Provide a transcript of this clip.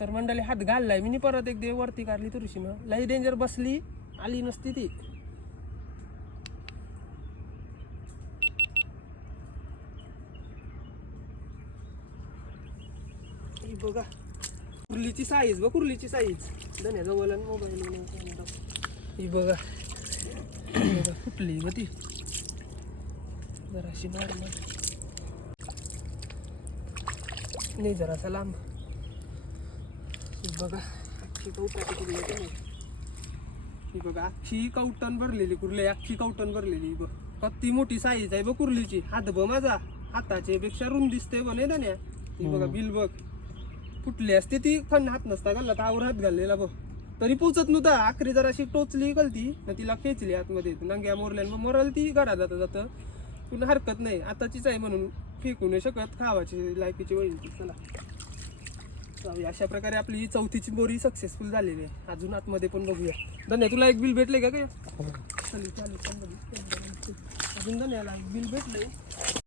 तर मंडळी हात घाललाय मी परत एक देव वरती काढली तुळशी मग लई डेंजर बसली आली नसती ती. बघा कुर्लीची साईज बघ कुर्लीची साईज धन्याजवळ मोबाईल ही बघा फुटली ग ती जराशी नॉर्मल नाही जरासा लांब. बघा अख्खी कवटाची कुर्ली आहे नाही ही बघा अख्खी कवटन भरलेली कुर्ली अख्खी कवटन भरलेली बघ किती मोठी साईज आहे बघ कुर्लीची. हात बघ माझा हाताचे पेक्षा रुंद दिसते बघ नाही धन्या. ही बघा बिल बघ फुटली असते ती खंड हात नसता घालला तर आवर हात घाललेला बघ तरी पोचत नव्हता. आखरी जराशी टोचली गलती ना तिला खेचली आतमध्ये नांग्या मोरल्या मग मोरल ती घरात जाता जातं पुन्हा हरकत नाही आताचीच आहे म्हणून फेकू नाही शकत खावाची लायकीची वळी ती. चला अशा प्रकारे आपली चौथीची बोरी सक्सेसफुल झालेली आहे. अजून आतमध्ये पण बघूया. धन्या तुला एक बिल भेटले का काय? चालू अजून धन्याला बिल भेटलंय.